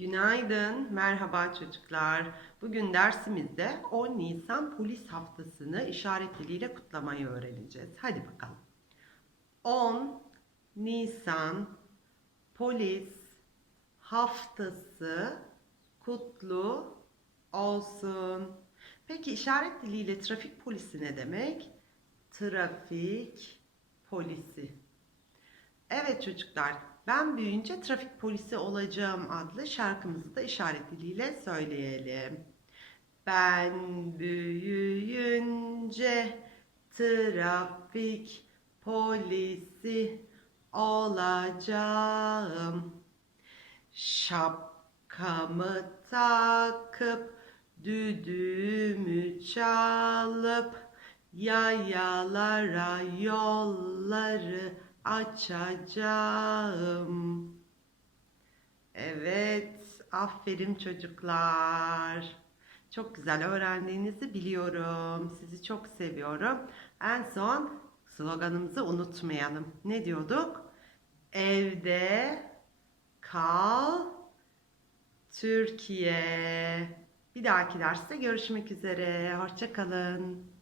Günaydın, merhaba çocuklar. Bugün dersimizde 10 Nisan Polis Haftası'nı işaret kutlamayı öğreneceğiz. Hadi bakalım. 10 Nisan Polis Haftası kutlu olsun. Peki işaret diliyle trafik polisi ne demek? Trafik polisi. Evet çocuklar, ben büyüyünce trafik polisi olacağım adlı şarkımızı da işaret diliyle söyleyelim. Ben büyüyünce trafik polisi olacağım. Şapkamı takıp düdüğümü çalıp yayalara yolları açacağım. Evet, aferin çocuklar. Çok güzel öğrendiğinizi biliyorum. Sizi çok seviyorum. En son sloganımızı unutmayalım. Ne diyorduk? Evde kal Türkiye. Bir dahaki derste görüşmek üzere. Hoşça kalın.